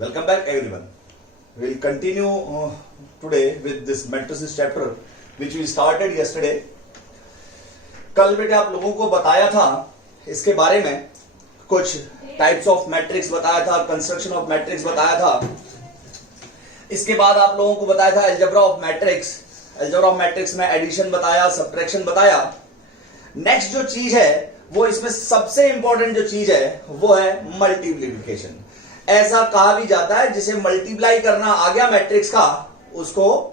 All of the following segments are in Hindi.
Welcome back everyone. We'll continue today with this matrices chapter which we started yesterday. कल बेटे आप लोगों को बताया था इसके बारे में, कुछ टाइप्स ऑफ मैट्रिक्स बताया था, कंस्ट्रक्शन ऑफ मैट्रिक्स बताया था. इसके बाद आप लोगों को बताया था algebra of matrix. Algebra of matrix में एडिशन बताया, सब्ट्रैक्शन बताया. नेक्स्ट जो चीज है वो इसमें सबसे इंपॉर्टेंट जो चीज है वो है मल्टीप्लीकेशन. ऐसा कहा भी जाता है जिसे मल्टीप्लाई करना आ गया मैट्रिक्स का, उसको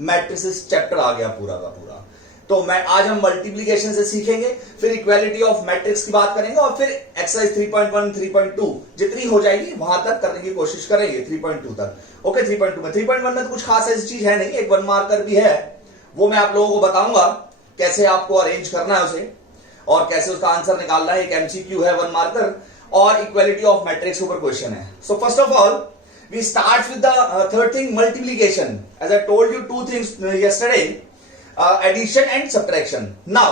मैट्रिसेस चैप्टर आ गया पूरा का पूरा. तो मैं आज हम मल्टीप्लीकेशन से सीखेंगे, फिर इक्वालिटी ऑफ मैट्रिक्स की बात करेंगे और फिर एक्सरसाइज 3.1 3.2 जितनी हो जाएगी वहां तक करने की कोशिश करेंगे 3.2 तक. ओके 3.2 में 3.1 में तो कुछ खास ऐसी चीज है नहीं, एक 1 मार्कर भी है, वो मैं आप लोगों को बताऊंगा कैसे आपको अरेंज करना है उसे और कैसे उसका आंसर निकालना है. एक एमसीक्यू है 1 मार्कर और इक्वालिटी ऑफ मैट्रिक्स ऊपर क्वेश्चन है. So first of all we start with the third thing, multiplication. As I told you two things yesterday, addition and subtraction. Now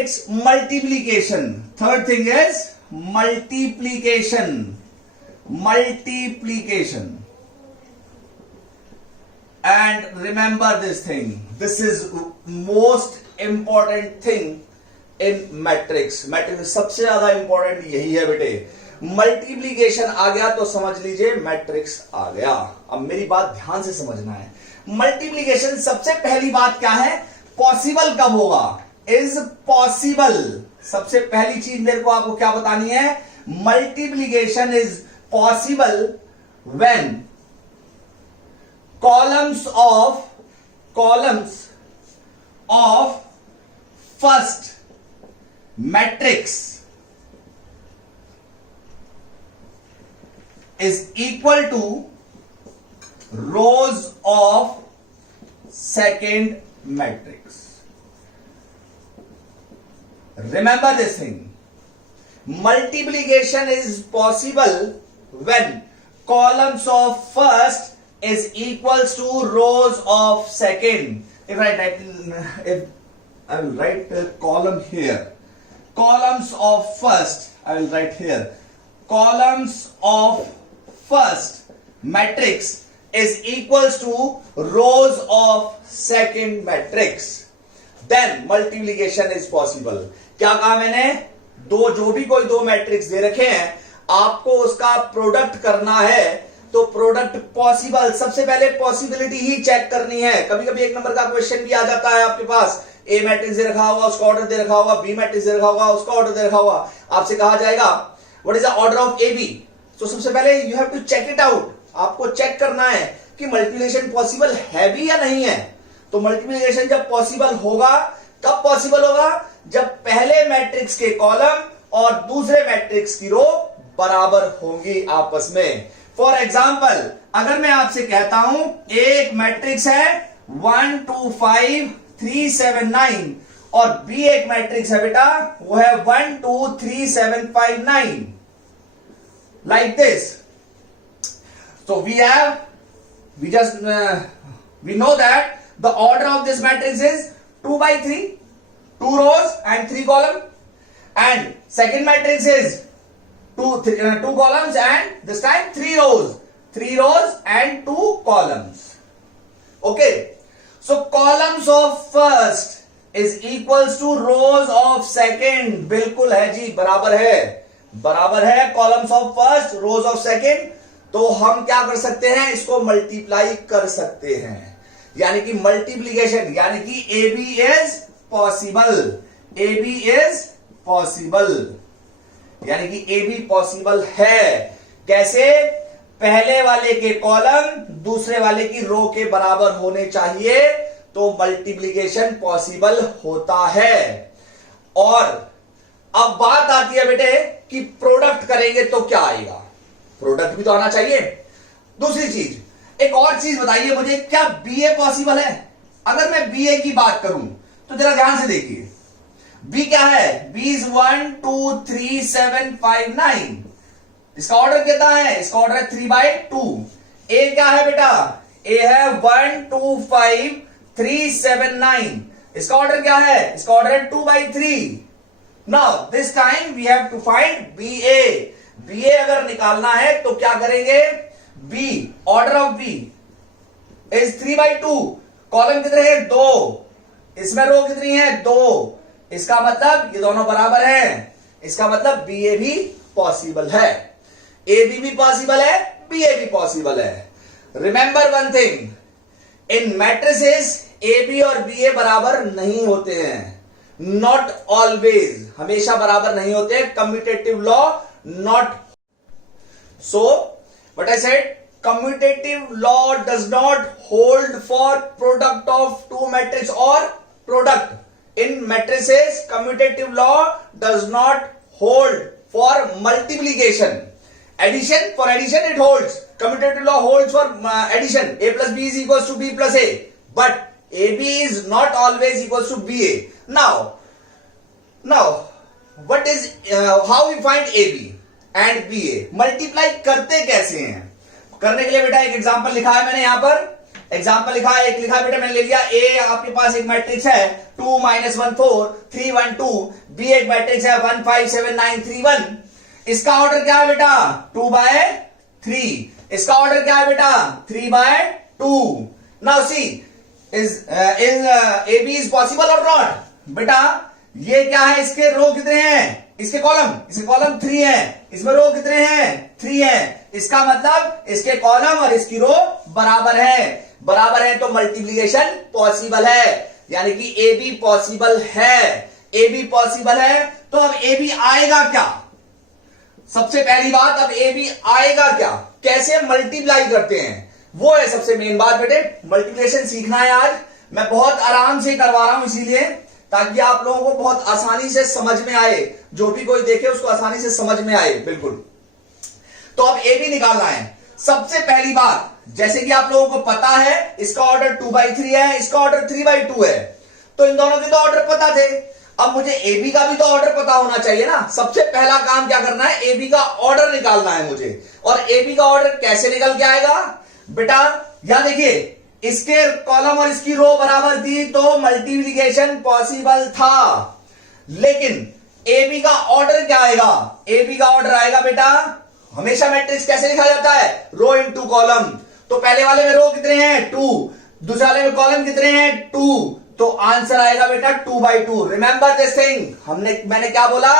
it's multiplication. Third thing is multiplication. Multiplication. And remember this thing, this is most important thing in matrix. Matrix सबसे ज्यादा इंपॉर्टेंट यही है बेटे. मल्टीप्लीकेशन आ गया तो समझ लीजिए मैट्रिक्स आ गया. अब मेरी बात ध्यान से समझना है. मल्टीप्लीकेशन सबसे पहली बात क्या है, पॉसिबल कब होगा, इज पॉसिबल. सबसे पहली चीज मेरे को आपको क्या बतानी है, multiplication is possible when columns of first matrix is equal to rows of second matrix. Remember this thing, multiplication is possible when columns of first is equals to rows of second. If I will write a column here, columns of first, I will write here, columns of first matrix is equals to rows of second matrix, then multiplication is possible. क्या कहा मैंने, जो भी कोई दो मैट्रिक्स दे रखे हैं आपको उसका प्रोडक्ट करना है तो प्रोडक्ट पॉसिबल. सबसे पहले पॉसिबिलिटी ही चेक करनी है. कभी कभी एक नंबर का क्वेश्चन भी आ जाता है आपके पास, ए मैट्रिक्स दे रखा होगा उसका ऑर्डर दे रखा होगा, बी मैट्रिक्स दे रखा होगा उसका ऑर्डर दे रखा होगा, आपसे कहा जाएगा what is the order of A B. तो सबसे पहले you have to check it out. आपको चेक करना है कि मल्टीप्लिकेशन पॉसिबल है भी या नहीं है. तो मल्टीप्लिकेशन जब पॉसिबल होगा, कब पॉसिबल होगा, जब पहले मैट्रिक्स के कॉलम और दूसरे मैट्रिक्स की रो बराबर होंगी आपस में. फॉर एग्जाम्पल अगर मैं आपसे कहता हूं एक मैट्रिक्स है 1 2 5 3 7 9 और बी एक मैट्रिक्स है बेटा वो है 1 2 3 7 5 9, like this. So we know that the order of this matrix is 2 by 3, 2 rows and 3 columns, and second matrix is 2 columns and this time 3 rows and 2 columns. Okay, so columns of first is equals to rows of second. बिल्कुल है जी, बराबर है columns of first rose of second. तो हम क्या कर सकते हैं, इसको मल्टीप्लाई कर सकते हैं, यानी कि मल्टीप्लीकेशन, यानी कि A B is possible. A B is possible यानी कि ए बी पॉसिबल है. कैसे, पहले वाले के कॉलम दूसरे वाले की रो के बराबर होने चाहिए तो मल्टीप्लीकेशन पॉसिबल होता है. और अब बात आती है बेटे कि प्रोडक्ट करेंगे तो क्या आएगा, प्रोडक्ट भी तो आना चाहिए. दूसरी चीज, एक और चीज बताइए मुझे, क्या बीए पॉसिबल है. अगर मैं बीए की बात करूं तो जरा ध्यान से देखिए, बी क्या है, बी इज 1 2 3 7 5 9. इसका ऑर्डर कितना है, इसका ऑर्डर है 3 by 2. ए क्या है बेटा, ए है 1 2 5 3 7 9. इसका ऑर्डर क्या है, इसका ऑर्डर है 2 by 3. Now this time we have to find BA. BA अगर निकालना है तो क्या करेंगे, B, order of B is 3/2, column कितने हैं 2, इसमें रो कितनी है 2, इसका मतलब ये दोनों बराबर हैं, इसका मतलब बी ए भी पॉसिबल है, ए बी भी पॉसिबल है, बी ए भी पॉसिबल है। Remember one thing, in matrices A B और बी ए बराबर नहीं होते हैं, नॉट ऑलवेज, हमेशा बराबर नहीं होते, commutative law not. So what I said, commutative law does not hold for product of two matrix or product in matrices. Commutative law does not hold for multiplication. Addition, for addition it holds. Commutative law holds for addition. A plus B is equals to B plus A, but AB is not always equals to BA. Now what is how we find AB and BA? Multiply करते कैसे हैं? करने के लिए बेटा एक एग्जांपल लिखा है मैंने, यहां पर एग्जांपल लिखा है, एक लिखा है बेटा मैंने ले लिया, ए आपके पास एक मैट्रिक्स है 2 - 1 4 3 1 2, बी एक मैट्रिक्स है 1 5 7 9 3 1, इसका ऑर्डर क्या है बेटा 2/3, इसका ऑर्डर क्या है बेटा 3/2। Now see is A B is possible और नॉट? बेटा ये क्या है, इसके रो कितने हैं, इसके कॉलम 3 है, इसमें रो कितने हैं 3 है, इसका मतलब इसके कॉलम और इसकी रो बराबर है तो मल्टीप्लिकेशन पॉसिबल है, यानी कि ए बी पॉसिबल है, ए बी पॉसिबल है। तो अब ए बी आएगा क्या, सबसे पहली बात, अब ए बी आएगा क्या, कैसे मल्टीप्लाई करते हैं, वो है सबसे मेन बात बेटे। मल्टीप्लिकेशन सीखना है आज, मैं बहुत आराम से करवा रहा हूं इसीलिए, ताकि आप लोगों को बहुत आसानी से समझ में आए, जो भी कोई देखे उसको आसानी से समझ में आए, बिल्कुल। तो अब ए बी निकालना है। सबसे पहली बात, जैसे कि आप लोगों को पता है इसका ऑर्डर 2/3 है, इसका ऑर्डर 3/2 है, तो इन दोनों के तो ऑर्डर पता थे, अब मुझे ए बी का भी तो ऑर्डर पता होना चाहिए ना। सबसे पहला काम क्या करना है, ए बी का ऑर्डर निकालना है मुझे। और ए बी का ऑर्डर कैसे निकल के आएगा बेटा, यहां देखिए इसके कॉलम और इसकी रो बराबर थी तो मल्टीप्लिकेशन पॉसिबल था, लेकिन ए बी का ऑर्डर क्या आएगा, ए बी का ऑर्डर आएगा बेटा, हमेशा मैट्रिक्स कैसे लिखा जाता है, रो इनटू कॉलम, तो पहले वाले में रो कितने हैं 2, दूसरे वाले में कॉलम कितने हैं 2, तो आंसर आएगा बेटा 2/2। रिमेंबर दिस थिंग, मैंने क्या बोला,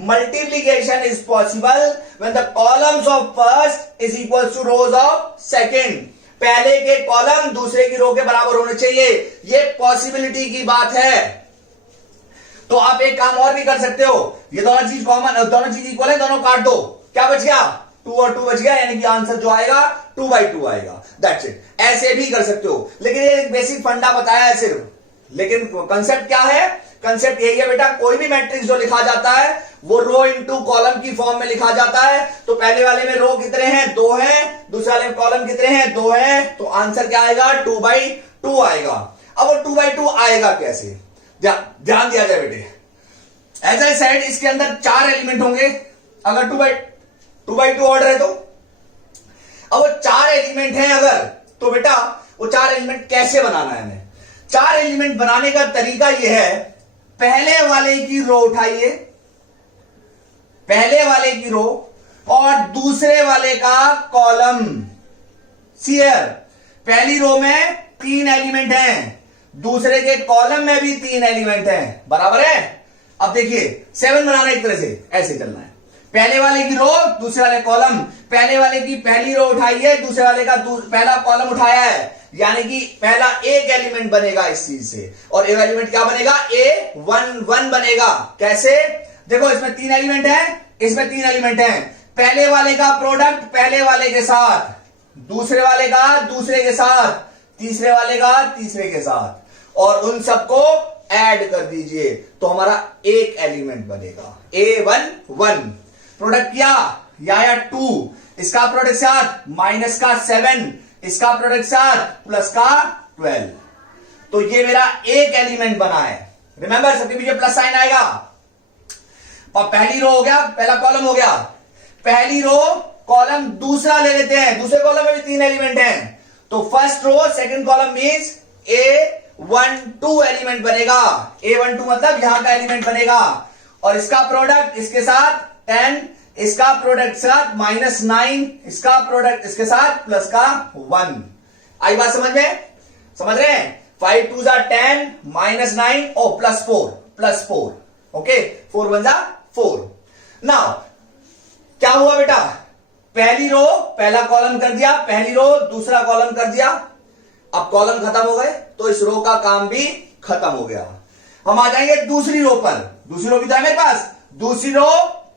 multiplication is possible when the columns of first is equal to rows of second, पहले के कॉलम दूसरे की रो के बराबर होने चाहिए, ये पॉसिबिलिटी की बात है। तो आप एक काम और भी कर सकते हो, ये दोनों चीज कॉमन, दोनों चीज इक्वल है, दोनों काट दो, क्या बच गया 2 और 2 बच गया, यानी कि आंसर जो आएगा 2/2 आएगा, दैट्स इट। ऐसे भी कर सकते हो, लेकिन ये एक बेसिक फंडा बताया है सिर्फ, लेकिन कंसेप्ट क्या है, कंसेप्ट यही है बेटा, कोई भी मैट्रिक्स जो लिखा जाता है वो रो इनटू कॉलम की फॉर्म में लिखा जाता है, तो पहले वाले में रो कितने हैं 2 हैं, दूसरे वाले में कॉलम कितने हैं 2 हैं, तो आंसर क्या आएगा 2/2 आएगा। अब वो 2/2 आएगा कैसे, ध्यान दिया जाए बेटे, एज आई सेड इसके अंदर 4 एलिमेंट होंगे, अगर 2/2 ऑर्डर है तो, अब वो 4 एलिमेंट हैं अगर, तो बेटा वो 4 एलिमेंट कैसे बनाना है हमें, 4 एलिमेंट बनाने का तरीका यह है, पहले वाले की रो उठाइए, पहले वाले की रो और दूसरे वाले का कॉलम, सीयर, पहली रो में 3 एलिमेंट हैं, दूसरे के कॉलम में भी 3 एलिमेंट हैं, बराबर है। अब देखिए 7 बनाना एक तरह से ऐसे चलना है, पहले वाले की रो दूसरे वाले कॉलम, पहले वाले की पहली रो उठाई है, दूसरे वाले का पहला कॉलम उठाया है, यानी कि पहला एक एलिमेंट बनेगा इस चीज से, और एक एलिमेंट क्या बनेगा A11 बनेगा। कैसे, देखो इसमें 3 एलिमेंट हैं, इसमें 3 एलिमेंट हैं, पहले वाले का प्रोडक्ट पहले वाले के साथ, दूसरे वाले का दूसरे के साथ, तीसरे वाले का तीसरे के साथ, और उन सबको ऐड कर दीजिए तो हमारा एक एलिमेंट बनेगा A11। प्रोडक्ट किया या 2, इसका प्रोडक्ट साथ माइनस का 7, इसका प्रोडक्ट साथ प्लस का 12, तो ये मेरा एक एलिमेंट बना है। रिमेंबर सबके पीछे प्लस साइन आएगा, और पहली रो हो गया, पहला कॉलम हो गया, पहली रो कॉलम दूसरा ले लेते हैं, दूसरे कॉलम में भी 3 एलिमेंट हैं, तो first row second column means A12 element बनेगा, A12 मतलब यहां का एलिमेंट बनेगा, और इसका प्रोडक्ट इसके साथ 10, इसका प्रोडक्ट साथ -9, इसका प्रोडक्ट इसके साथ प्लस का 1। आई बात समझ में? समझ रहे हैं? 5 2 जा 10 -9 और +4 ओके, 4 1 जा 4। नाउ क्या हुआ बेटा, पहली रो पहला कॉलम कर दिया, पहली रो दूसरा कॉलम कर दिया, अब कॉलम खत्म हो गए तो इस रो का काम भी खत्म हो गया। हम आ जाएंगे दूसरी रो पर। दूसरी रो भी तो है मेरे पास। दूसरी रो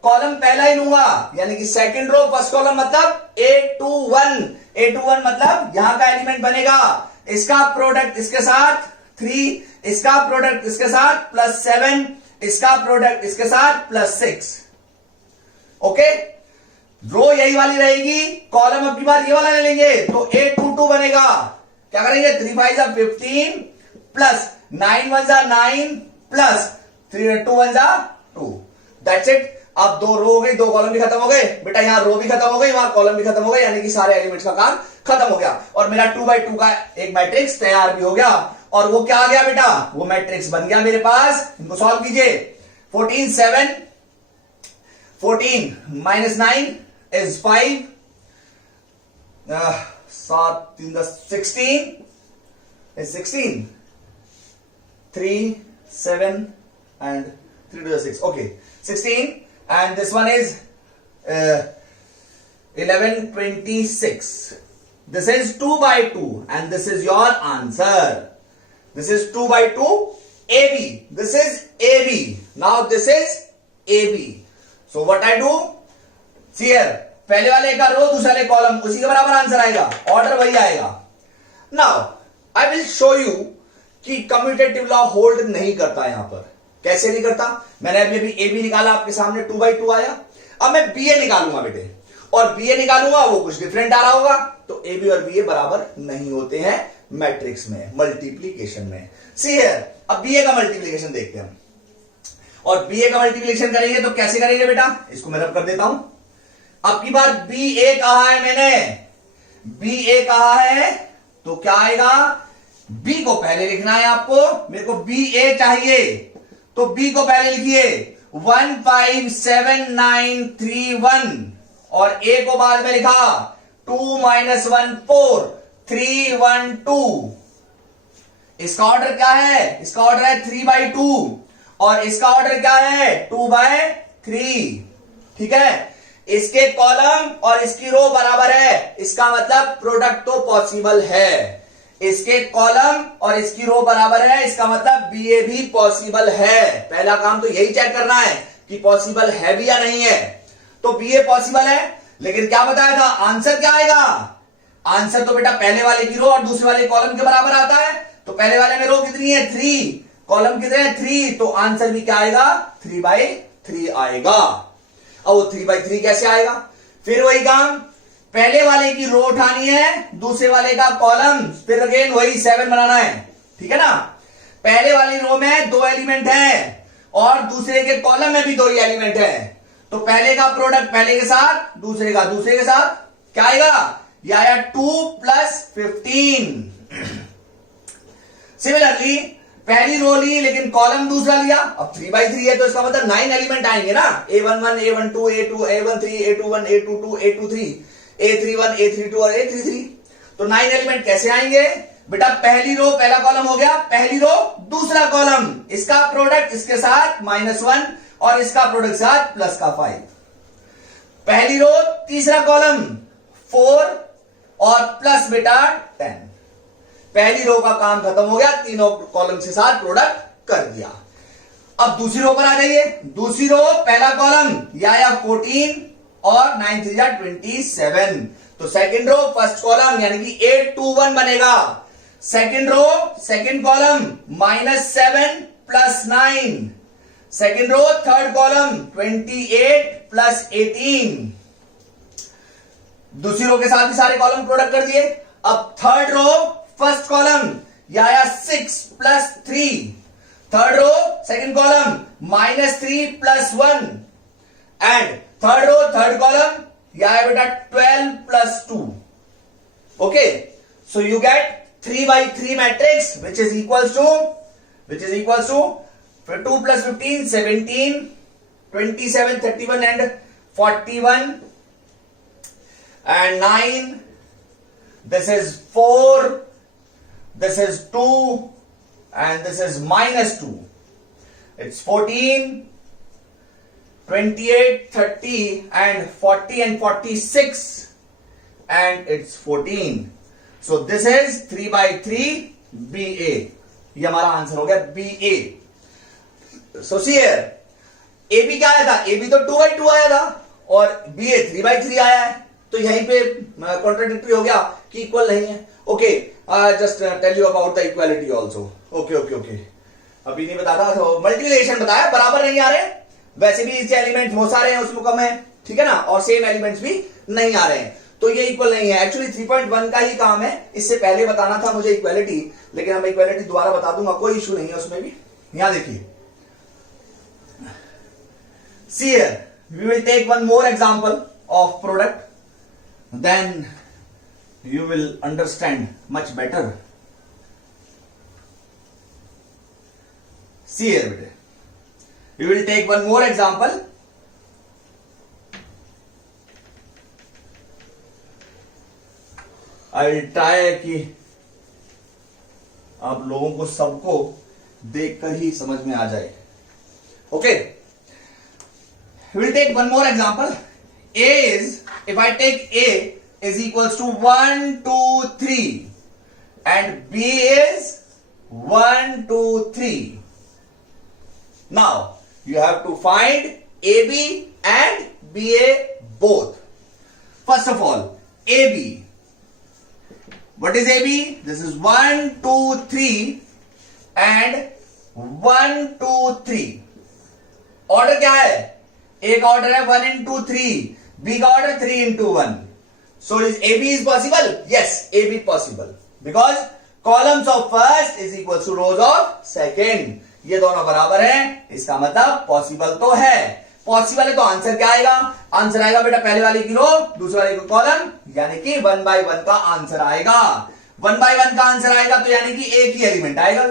कॉलम पहला ही लूंगा, यानी कि सेकंड रो फर्स्ट कॉलम मतलब A21 मतलब यहां का एलिमेंट बनेगा, इसका प्रोडक्ट इसके साथ 3, इसका प्रोडक्ट इसके साथ +7, इसका प्रोडक्ट इसके साथ +6। ओके, रो यही वाली रहेगी, कॉलम अब की बार ये वाला ले लेंगे तो A22 बनेगा। क्या करेंगे, 3 5 जा 15 प्लस 9 1 जा 9 प्लस 3 2 1 जा 2। That's it. अब दो रो हो गई, दो कॉलम भी खत्म हो गए बेटा, यहां रो भी खत्म हो गई, वहां कॉलम भी खत्म हो गए, यानी कि सारे एलिमेंट्स का काम खत्म हो गया और मेरा 2 by 2 का एक मैट्रिक्स तैयार भी हो गया। और वो क्या आ गया बेटा, वो मैट्रिक्स बन गया मेरे पास। इनको सॉल्व कीजिए। 14 7 14 -9 is 5, 7 3 10 16 is 16, 3 7 and 3 to the 6, okay, 16, and this one is 11 26. This is 2 by 2 and this is your answer. This is 2 by 2 AB. This is AB. Now this is AB. So what I do? See here, पहले वाले का रो दूसरे वाले कॉलम उसी के बराबर आंसर आएगा, ऑर्डर वही आएगा। Now I will show you कि कम्यूटेटिव लॉ होल्ड नहीं करता। यहां पर कैसे नहीं करता, मैंने अभी ए बी निकाला, आपके सामने 2 by 2 आया। अब मैं बी ए निकालूंगा बेटे, और बी ए निकालूंगा वो कुछ डिफरेंट आ रहा होगा, तो ए बी और बी ए बराबर नहीं होते हैं मैट्रिक्स में, मल्टीप्लीकेशन में। सी हियर, अब बी ए का मल्टीप्लीकेशन देखते हैं हम। और बी ए का मल्टीप्लीकेशन करेंगे तो कैसे करेंगे बेटा, इसको मैं रब कर देता हूं। अब की बार बी ए कहा है मैंने, बी ए कहा है तो क्या आएगा, बी को पहले लिखना है आपको, मेरे को बी ए चाहिए तो बी को पहले लिखिए 1 5 7 9 3 1 और ए को बाद में लिखा 2 -1 4 3 1 2। इसका ऑर्डर क्या है, इसका ऑर्डर है 3 by 2 और इसका ऑर्डर क्या है 2 by 3। ठीक है, इसके कॉलम और इसकी रो बराबर है, इसका मतलब प्रोडक्ट तो पॉसिबल है। इसके कॉलम और इसकी रो बराबर है, इसका मतलब बी ए भी पॉसिबल है। पहला काम तो यही चेक करना है कि पॉसिबल है भी या नहीं है। तो बी ए पॉसिबल है, लेकिन क्या बताया था, आंसर क्या आएगा, आंसर तो बेटा पहले वाले की रो और दूसरे वाले कॉलम के बराबर आता है। तो पहले वाले में रो कितनी है 3, कॉलम कितने हैं 3, तो आंसर भी क्या आएगा 3 by 3 आएगा। अब वो 3 by 3 कैसे आएगा, फिर वही काम, पहले वाले की रो उठानी है, दूसरे वाले का कॉलम, फिर अगेन वही 7 बनाना है। ठीक है ना, पहले वाली रो में 2 एलिमेंट है और दूसरे के कॉलम में भी 2 ही एलिमेंट है, तो पहले का प्रोडक्ट पहले के साथ, दूसरे का दूसरे के साथ, क्या आएगा, ये आया 2 + 15। सिमिलरली पहली रो ली लेकिन कॉलम दूसरा लिया, अब 3 by 3 है तो इसका मतलब 9 एलिमेंट आएंगे ना, A11 A12 A2 A13 A21 A22 A23 A31 A32 और A33। तो 9 एलिमेंट कैसे आएंगे बेटा, पहली रो पहला कॉलम हो गया, पहली रो दूसरा कॉलम, इसका प्रोडक्ट इसके साथ -1 और इसका प्रोडक्ट साथ +5। पहली रो तीसरा कॉलम 4 और प्लस बेटा 10। पहली रो का काम खत्म हो गया, तीनों कॉलम के साथ प्रोडक्ट कर दिया। अब दूसरी रो पर आ जाइए। दूसरी रो पहला कॉलम या 14 और 9 3 जा 27, तो सेकंड रो फर्स्ट कॉलम यानी कि 8 2 1 बनेगा। Second row second column -7 + 9, second row third column 28 + 18। दूसरी रो के साथ भी सारे कॉलम प्रोडक्ट कर दिए। अब थर्ड रो फर्स्ट कॉलम या 6 + 3, third row second column -3 + 1 and third row third column या बेटा 12 + 2। Okay, so you get 3 by 3 matrix which is equals to 2 + 15 17 27 31 and 41 and 9. This is 4, this is 2, and this is minus 2. It's 14, 28, 30 and 40 and 46, and it's 14. So this is 3 by 3 BA. ये हमारा आंसर हो गया BA. So see here, AB क्या आया था? AB तो 2 by 2 आया था और BA 3 by 3 आया है, तो यहीं पे कॉन्ट्राडिक्टरी हो गया कि इक्वल नहीं है. Okay, just tell you about the equality also. Okay, अभी नहीं बताता, तो मल्टीप्लिकेशन बताया, बराबर नहीं आ रहे. वैसे भी इसके एलिमेंट बहुत सारे हैं उसमें कम है, ठीक है ना, और सेम एलिमेंट्स भी नहीं आ रहे हैं, तो ये इक्वल नहीं है. एक्चुअली 3.1 का ही काम है, इससे पहले बताना था मुझे इक्वालिटी, लेकिन अब इक्वालिटी दोबारा बता दूंगा, कोई इशू नहीं है उसमें भी. यहां देखिए, see here, we will take one more example of product, then you will understand much better. See here beta, we will take one more example. I will try कि आप लोगों को सबको देखकर ही समझ में आ जाए. Okay, we will take one more example. A is, if I take A is equals to 1, 2, 3 and B is 1, 2, 3. Now you have to find AB and BA both. First of all, AB. What is AB? This is 1, 2, 3 and 1, 2, 3. Order क्या है? एक ऑर्डर है 1 into 3, B का order 3 into 1. So is AB is possible? Yes, AB possible because columns of first is equals to rows of second. ये दोनों बराबर हैं, इसका मतलब पॉसिबल तो है. पॉसिबल है तो आंसर क्या आएगा? आंसर आएगा बेटा पहले वाले की रो, दूसरे वाले की कॉलम, यानी कि 1 by 1 का आंसर आएगा. 1 by 1 का आंसर आएगा तो यानी कि एक ही एलिमेंट आएगा.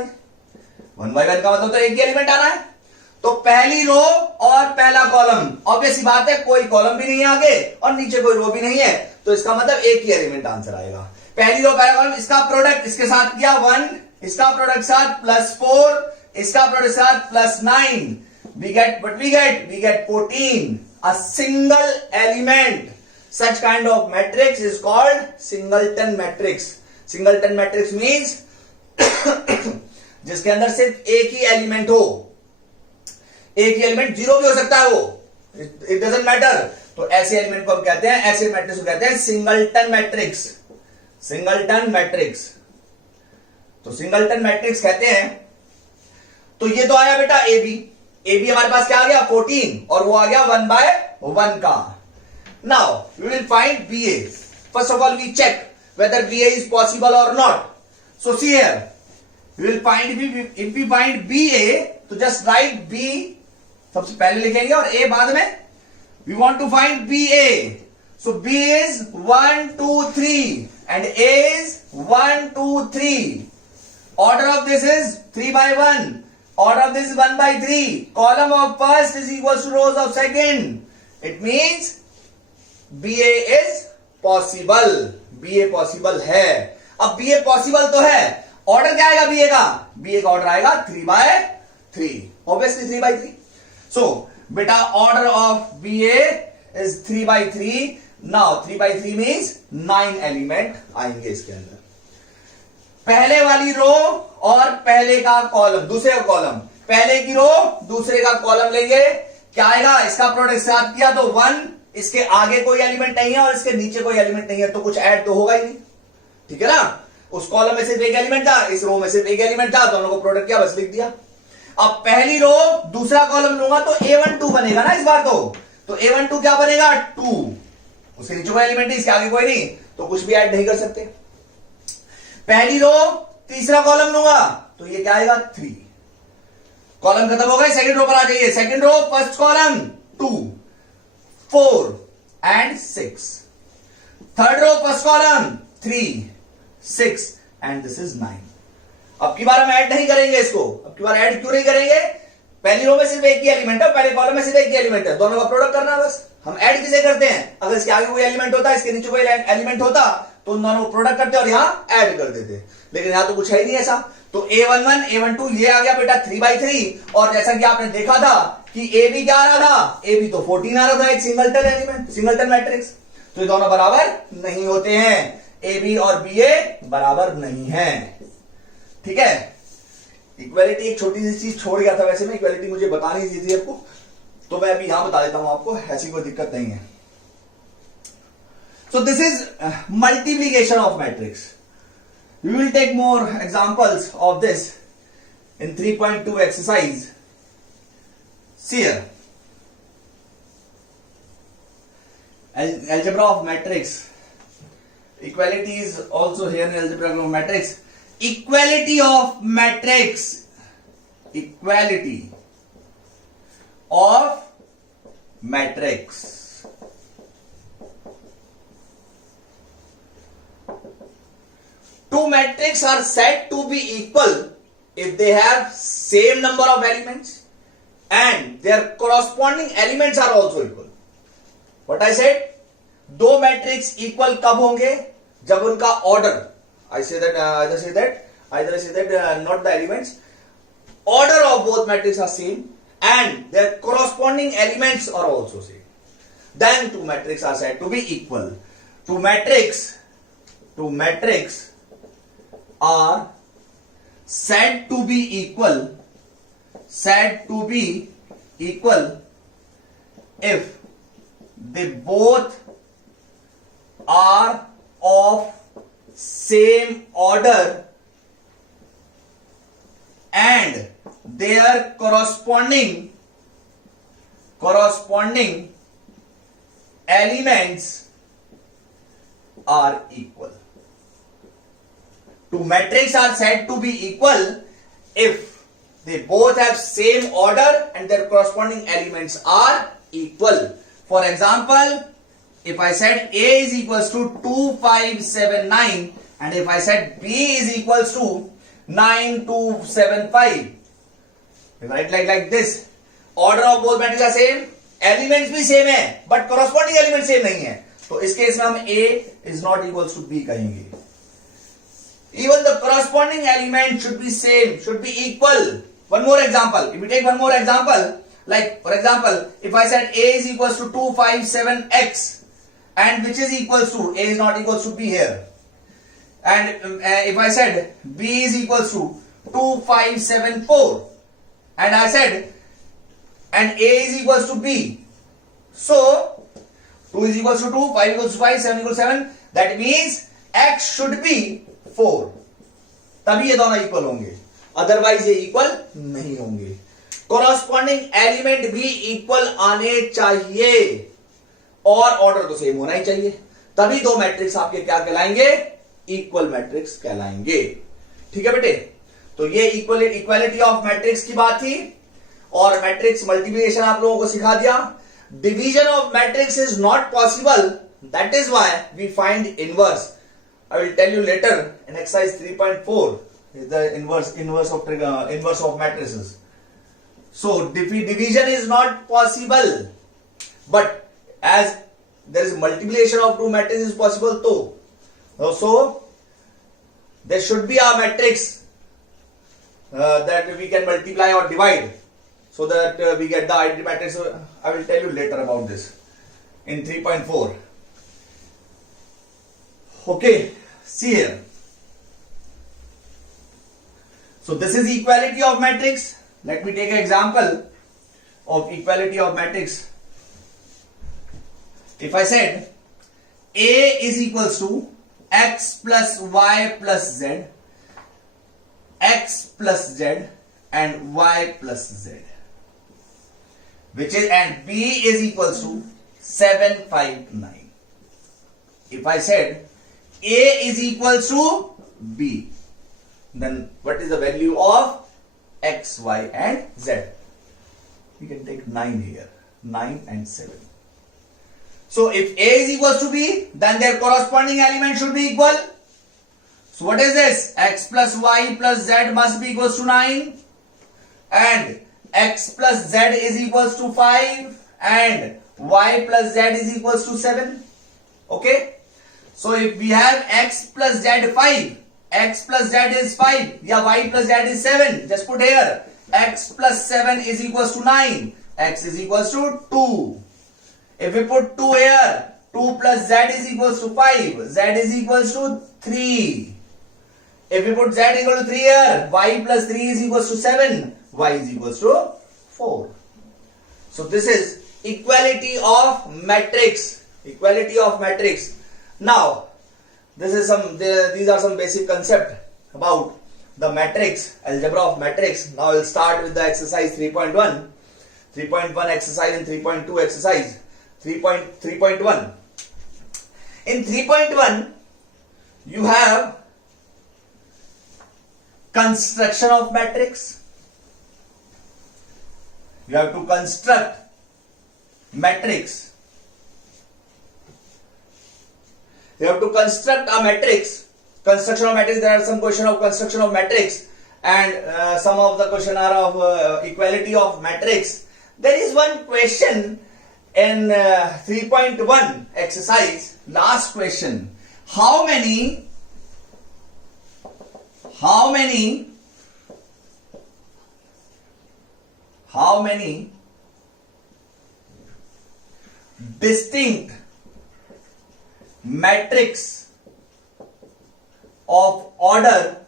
1 by 1 का मतलब तो एक ही एलिमेंट आना है. तो पहली रो और पहला कॉलम, ऑब्वियस बात है, कोई कॉलम भी नहीं है आगे और नीचे कोई रो भी नहीं है, तो इसका मतलब एक ही एलिमेंट आंसर आएगा. पहली रो पहला कॉलम, इसका प्रोडक्ट इसके साथ किया 1, इसका प्रोडक्ट साथ +4, इसका प्रोडक्ट साथ +9. We get what we get? We get 14. A single element. Such kind of matrix is called singleton matrix. Singleton matrix means जिसके अंदर सिर्फ एक ही एलिमेंट हो. एक ही एलिमेंट, जीरो भी हो सकता है वो, इट डजंट मैटर. तो ऐसे एलिमेंट को हम कहते हैं, ऐसे मैट्रिक्स को कहते हैं सिंगलटन मैट्रिक्स. सिंगलटन मैट्रिक्स, तो सिंगलटन मैट्रिक्स कहते हैं. तो ये तो आया बेटा AB. AB हमारे पास क्या आ गया? 14, और वो आ गया 1 by 1 का. Now we will find BA. First of all, we check whether BA is possible or not. So see here, we will find if we find BA, तो just write B सबसे पहले लिखेंगे और A बाद में. We want to find BA. So B is 1, 2, 3 and A is 1, 2, 3. Order of this is 3 by 1. Order of this is 1 by 3. Column of first is equals to rows of second. It means BA is possible. BA possible है. अब BA possible तो है. ऑर्डर क्या आएगा BA का? BA का ऑर्डर आएगा 3 by 3. Obviously 3 by 3. So बेटा order of BA is 3 by 3. Now 3 by 3 means 9 element आएंगे इसके अंदर. पहले वाली रो और पहले का कॉलम, दूसरे का कॉलम, पहले की रो दूसरे का कॉलम लेंगे. क्या आएगा? इसका प्रोडक्ट साथ किया तो 1, इसके आगे कोई एलिमेंट नहीं है और इसके नीचे कोई एलिमेंट नहीं है, तो कुछ ऐड तो होगा ही नहीं, ठीक है ना. उस कॉलम में सिर्फ एक एलिमेंट था, इस रो में सिर्फ एक एलिमेंट था, दोनों को प्रोडक्ट किया, बस लिख दिया. अब पहली रो दूसरा कॉलम लूंगा तो A12 बनेगा ना इस बार. तो A12 क्या बनेगा? 2. उसके नीचे कोई एलिमेंट नहीं, इसके आगे कोई नहीं, तो कुछ भी ऐड नहीं कर सकते. पहली रो तीसरा कॉलम लूंगा तो ये क्या आएगा? 3. कॉलम खत्म हो गए, सेकंड रो पर आ जाइए. Second row first column 2, 4 and 6. Third row first column 3, 6 and this is 9. अब की बार हम ऐड नहीं करेंगे इसको. अब की बार ऐड क्यों नहीं करेंगे? पहली रो में सिर्फ एक ही एलिमेंट है, पहले कॉलम में सिर्फ एक ही एलिमेंट है, दोनों का प्रोडक्ट करना है बस। हम ऐड किसे करते हैं, अगर इसके आगे कोई एलिमेंट होता, इसके नीचे कोई एलिमेंट होता तो उन दोनों को प्रोडक्ट करते और यहां ऐड कर देते, लेकिन यहां तो कुछ है ही नहीं ऐसा। तो A11 A12 ये आ गया बेटा 3/3, और जैसा कि आपने देखा था कि AB क्या आ रहा था, AB तो 14 आ रहा था, एक सिंगलटन एलिमेंट, सिंगलटन मैट्रिक्स। तो ये दोनों बराबर नहीं होते हैं, AB और BA बराबर नहीं है, ठीक है। इक्वालिटी एक छोटी सी चीज छोड़ गया था, वैसे मैं इक्वालिटी मुझे बतानी थी आपको, तो मैं अभी यहां बता देता हूं आपको, ऐसी कोई दिक्कत नहीं है। So this is multiplication of matrix. We will take more examples of this in 3.2 exercise. See here. Algebra of matrix. Equality is also here in algebra of matrix. Equality of matrix. Equality of matrix. Two matrices are said to be equal if they have same number of elements and their corresponding elements are also equal. What I said? दो मैट्रिक्स इक्वल कब होंगे, जब उनका order, I say that either say that not the elements, order of both matrices are same and their corresponding elements are also same. Then two matrices are said to be equal. Two matrices are said to be equal if they both are of same order and their corresponding elements are equal. Two matrices are said to be equal if they both have same order and their corresponding elements are equal. For example, if I said A is equals to 2, 5, 7, 9 and if I said B is equals to 9, 2, 7, 5, right, like this, order of both matrices are same, elements भी same है but corresponding elements same नहीं है, तो इस केस में हम A is not equals to B कहेंगे. Even the corresponding element should be same, should be equal. One more example. If we take one more example, like for example, if I said A is equals to 2, 5, 7, X, and which is equals to, A is not equals to B here. And if I said B is equals to 2, 5, 7, 4, and I said, and A is equals to B. So, 2 is equals to 2, 5 equals to 5, 7 equals to 7. That means X should be 4, तभी ये दोनों इक्वल होंगे, अदरवाइज ये इक्वल नहीं होंगे. कॉरस्पॉन्डिंग एलिमेंट भी इक्वल आने चाहिए और ऑर्डर तो सेम होना ही चाहिए, तभी दो मैट्रिक्स आपके क्या कहलाएंगे, इक्वल मैट्रिक्स कहलाएंगे. ठीक है बेटे, तो ये इक्वालिटी ऑफ मैट्रिक्स की बात थी और मैट्रिक्स मल्टीप्लिकेशन आप लोगों को सिखा दिया. Division of matrix is not possible, that is why we find inverse. I will tell you later in exercise 3.4 is the inverse of matrices. So division is not possible, but as there is multiplication of two matrices is possible too. So there should be a matrix that we can multiply or divide so that we get the identity matrix. I will tell you later about this in 3.4. Okay, see here. So this is equality of matrix. Let me take an example of equality of matrix. If I said A is equals to x plus y plus z, x plus z and y plus z, which is, and B is equals to 7, 5, 9. If I said A is equals to B, then what is the value of x, y and z? We can take 9 here, 9 and 7. So if A is equals to B, then their corresponding element should be equal. So what is this? X plus y plus z must be equals to 9 and x plus z is equals to 5 and y plus z is equals to 7. Okay. So if we have x plus z 5, x plus z is 5, yeah, y plus z is 7. Just put here x plus 7 is equals to 9, x is equals to 2. If we put 2 here, 2 plus z is equals to 5, z is equals to 3. If we put z equal to 3 here, y plus 3 is equals to 7, y is equals to 4. So this is equality of matrix. Equality of matrix. Now, these are some basic concept about the matrix, algebra of matrix. Now we'll start with the exercise 3.1. 3.1 exercise and 3.2 exercise. 3.1. In 3.1, you have construction of matrix. You have to construct matrix. You have to construct a matrix. Construction of matrix, there are some question of construction of matrix and some of the question are of equality of matrix. There is one question in 3.1 exercise, last question. How many distinct matrix of order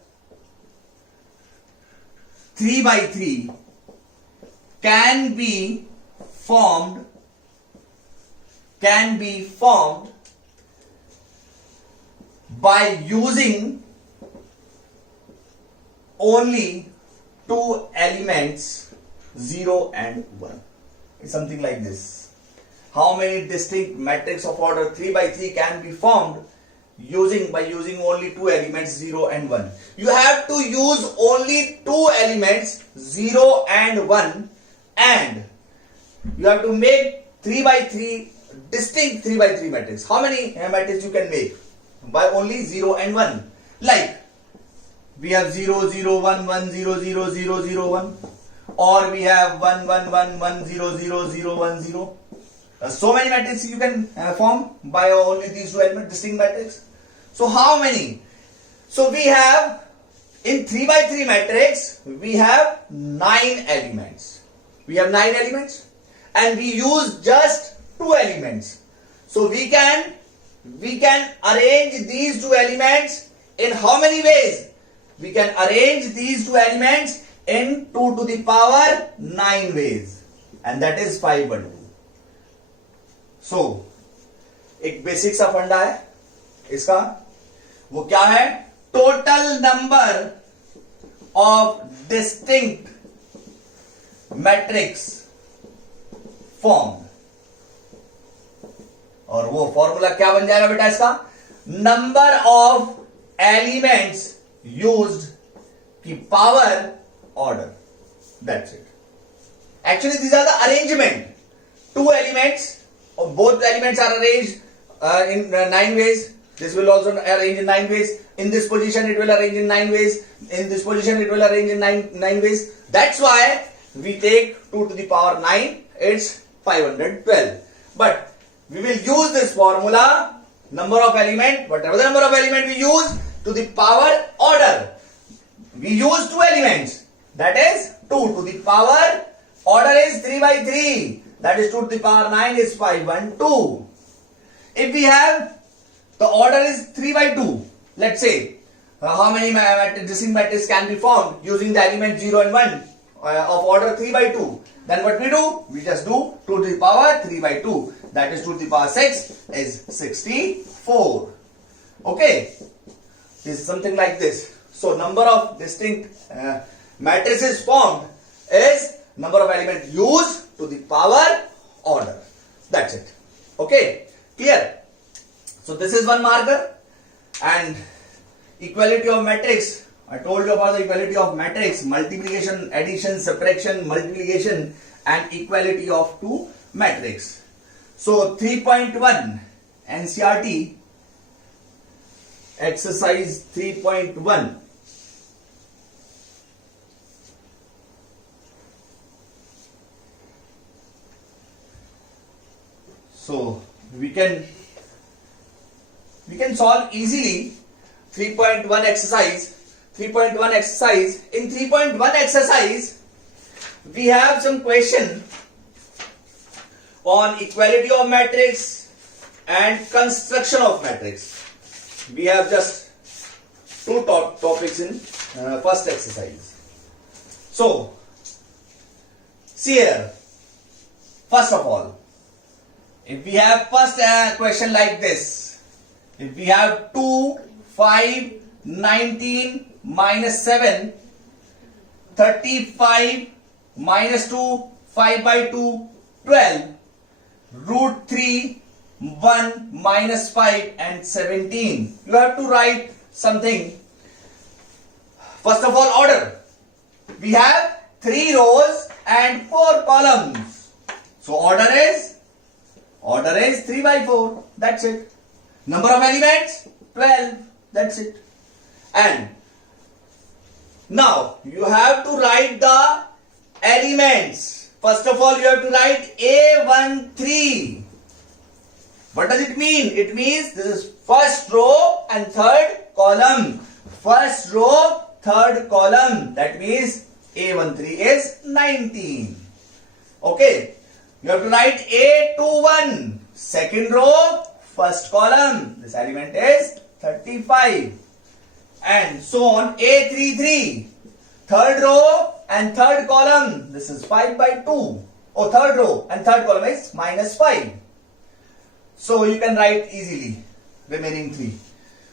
3 by 3 can be formed by using only two elements 0 and 1. It's something like this. How many distinct matrix of order 3 by 3 can be formed by using only two elements 0 and 1. You have to use only two elements 0 and 1 and you have to make 3 by 3 distinct 3 by 3 matrix. How many matrix you can make? By only 0 and 1. Like we have 0 0 1 1 0 0 0 0 1 or we have 1 1 1 1 0 0 0 1 0. So many matrices you can form by only these two elements, distinct matrix. So how many? So we have in 3 by 3 matrix we have 9 elements. We have 9 elements and we use just 2 elements. So we can arrange these 2 elements in how many ways? We can arrange these 2 elements in 2 to the power 9 ways and that is 5 by 2. So, एक बेसिक सा फंडा है इसका, वो क्या है? Total number of distinct matrix form, और वो फॉर्मूला क्या बन जाएगा बेटा इसका? नंबर ऑफ एलिमेंट्स यूज्ड की power order. That's it. Actually, these are the arrangement. 2 elements. Both elements are arranged in 9 ways. This will also arrange in 9 ways. In this position, it will arrange in 9 ways. In this position, it will arrange in 9 ways. That's why we take 2 to the power 9. It's 512. But we will use this formula. Number of element, whatever the number of element we use, to the power order. We use 2 elements. That is 2 to the power order is 3 by 3. That is 2 to the power 9 is 512. If we have the order is 3 by 2, let's say how many distinct matrices can be formed using the element 0 and 1 of order 3 by 2. Then what we do? We just do 2 to the power 3 by 2. That is 2 to the power 6 is 64. Okay. This is something like this. So number of distinct matrices formed is number of elements used to the power order. That's it. Okay. Clear? So this is one marker. And equality of matrix. I told you about the equality of matrix. Multiplication, addition, subtraction, multiplication and equality of two matrix. So 3.1 NCERT exercise 3.1. we can solve easily 3.1 exercise. 3.1 exercise. In 3.1 exercise, we have some question on equality of matrix and construction of matrix. We have just two topics in first exercise. So, see here. First of all, if we have first question like this, if we have 2, 5, 19, minus 7, 35, minus 2, 5 by 2, 12, root 3, 1, minus 5 and 17. You have to write something. First of all, order. We have 3 rows and 4 columns. So order is 3 by 4. That's it. Number of elements 12. That's it. And now you have to write the elements. First of all, you have to write A13. What does it mean? It means this is first row and third column. First row, third column. That means A13 is 19. Okay. You have to write A21. Second row, first column. This element is 35. And so on. A33. Third row and third column. This is 5 by 2. Oh, third row and third column is minus 5. So you can write easily remaining 3.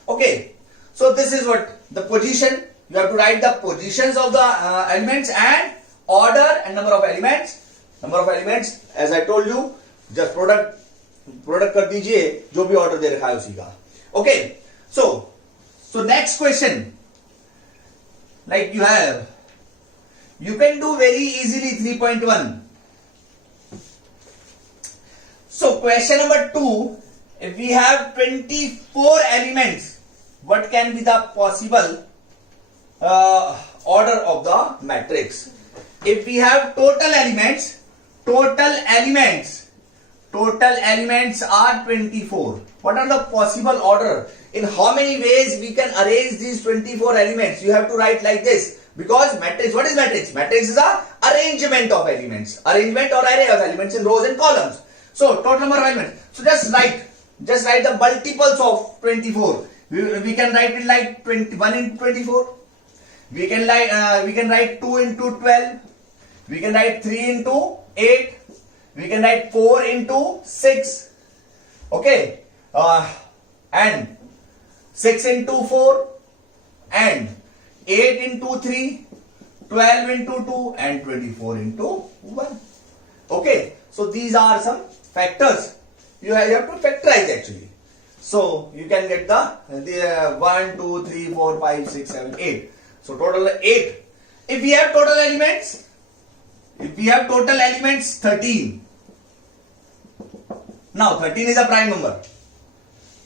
Okay. So this is what the position. You have to write the positions of the elements and order and number of elements. Number of elements, as I told you, just product कर दीजिए जो भी order दे रखा है उसी का. Okay. So next question. Like you can do very easily 3.1. So question number 2, if we have 24 elements, what can be the possible order of the matrix? If we have total elements are 24. What are the possible order? In how many ways we can arrange these 24 elements? You have to write like this. Because matrix, what is matrix? Matrix is a arrangement of elements. Arrangement or array of elements in rows and columns. So total number of elements. So just write the multiples of 24. We can write it like 21 into 24. We can write 2 into 12. We can write 3 into 8. We can write 4 into 6. Okay. And 6 into 4. And 8 into 3. 12 into 2. And 24 into 1. Okay. So these are some factors. You have to factorize actually. So you can get the 1, 2, 3, 4, 5, 6, 7, 8. So total 8. If we have total elements 13. Now 13 is a prime number.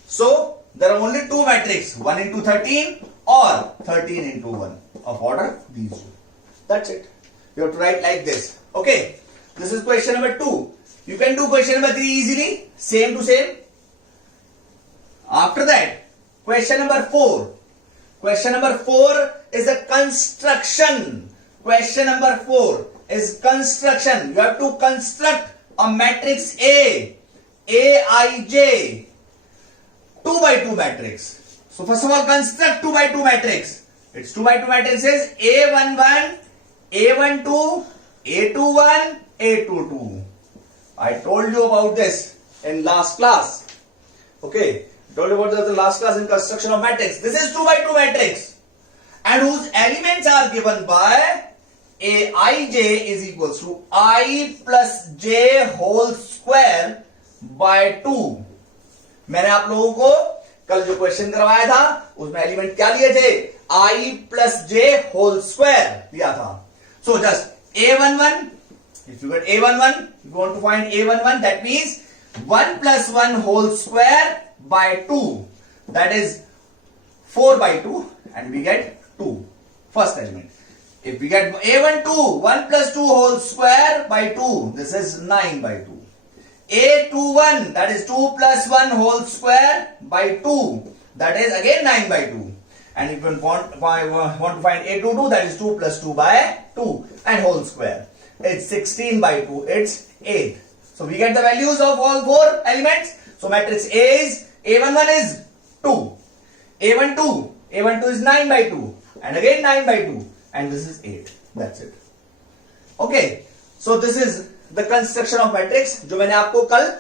So there are only two matrices, 1 into 13 or 13 into 1 of order these two. That's it. You have to write like this. Okay. This is question number 2. You can do question number 3 easily. Same to same. After that, question number 4. Question number 4 is a construction. Question number 4 is construction. You have to construct a matrix A, Aij, 2 by 2 matrix. So first of all, construct 2 by 2 matrix. Its 2 by 2 matrix is A11, A12, A21, A22. I told you about this in last class. Okay, I told you about the last class in construction of matrix. This is 2 by 2 matrix and whose elements are given by Aij is equals to I plus j whole square by 2. मैंने आप लोगों को कल जो क्वेश्चन करवाया था उसमें एलिमेंट क्या लिए थे? I plus j whole square लिया था. So just A11. If you get A11, you want to find A11, that means 1 plus 1 whole square by 2. That is 4 by 2 and we get 2. First element. If we get A12, 1 plus 2 whole square by 2. This is 9 by 2. A21 that is 2 plus 1 whole square by 2 that is again 9 by 2. And if you want to find A22 that is 2 plus 2 by 2 and whole square. It's 16 by 2. It's 8. So we get the values of all four elements. So matrix A is A11 is 2. A12 is 9 by 2 and again 9 by 2 and this is 8. That's it. Okay. So this is the construction of matrix जो मैंने आपको कल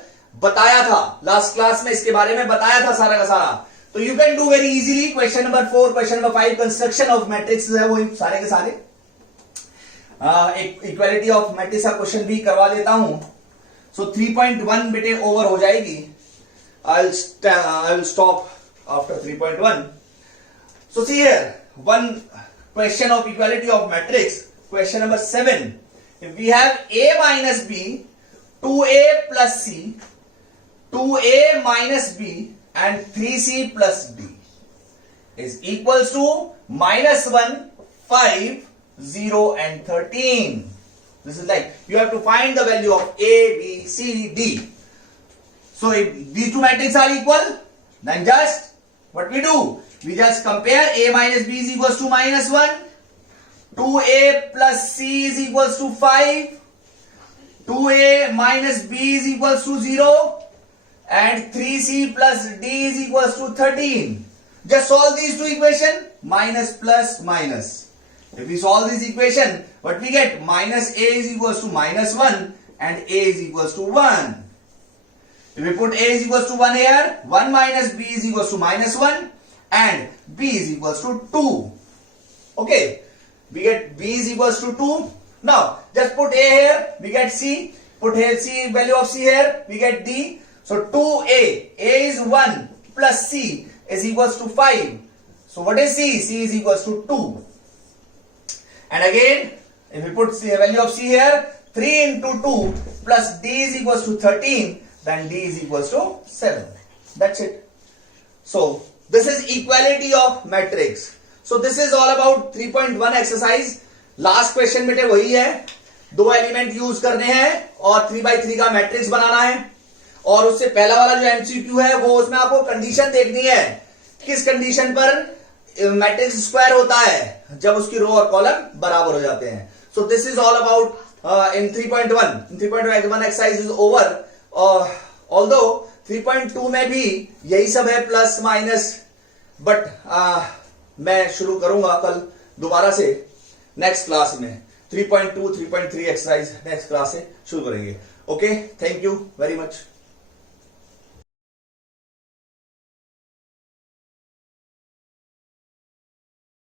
बताया था लास्ट क्लास में, इसके बारे में बताया था सारा का सारा. तो you can do very easily question number 4, question number 5 construction of matrix है वो सारे के सारे. एक इक्वालिटी ऑफ मैट्रिक्स का क्वेश्चन भी करवा देता हूं. सो 3.1 बेटे ओवर हो जाएगी. I will stop after 3.1. So see here one question of equality of matrix, question number 7. If we have A minus B, 2A plus C, 2A minus B and 3C plus D is equals to -1, 5, 0 and 13. This is like you have to find the value of A, B, C, D. So if these two matrices are equal, then just what we do? We just compare A minus B is equals to -1. 2A plus C is equals to 5, 2A minus B is equals to 0 and 3C plus D is equals to 13. Just solve these two equations, minus plus minus. If we solve this equation, what we get? Minus A is equals to -1 and A is equals to 1. If we put A is equals to 1 here, 1 minus B is equals to -1 and B is equals to 2. Okay. We get B is equals to 2. Now just put A here, we get C. Put here C, value of C here, we get D. So 2A, A is 1 plus C is equals to 5. So what is C? C is equals to 2. And again, if we put the value of C here, 3 into 2 plus D is equals to 13, then D is equals to 7. That's it. So this is equality of matrix. So this is all about 3.1 exercise. Last question बेटे वही है, दो एलिमेंट यूज करने हैं और 3x3 का मैट्रिक्स बनाना है. और उससे पहला वाला जो एमसीक्यू है वो उसमें आपको कंडीशन देखनी है, किस कंडीशन पर मैट्रिक्स स्क्वायर होता है, जब उसकी रो और कॉलम बराबर हो जाते हैं. So this is all about in 3.1. 3.1 exercise is over. Although 3.2 में भी यही सब है, प्लस माइनस, बट मैं शुरू करूंगा कल दोबारा से नेक्स्ट क्लास में. 3.2, 3.3 एक्सरसाइज नेक्स्ट क्लास से शुरू करेंगे. Okay, thank you very much.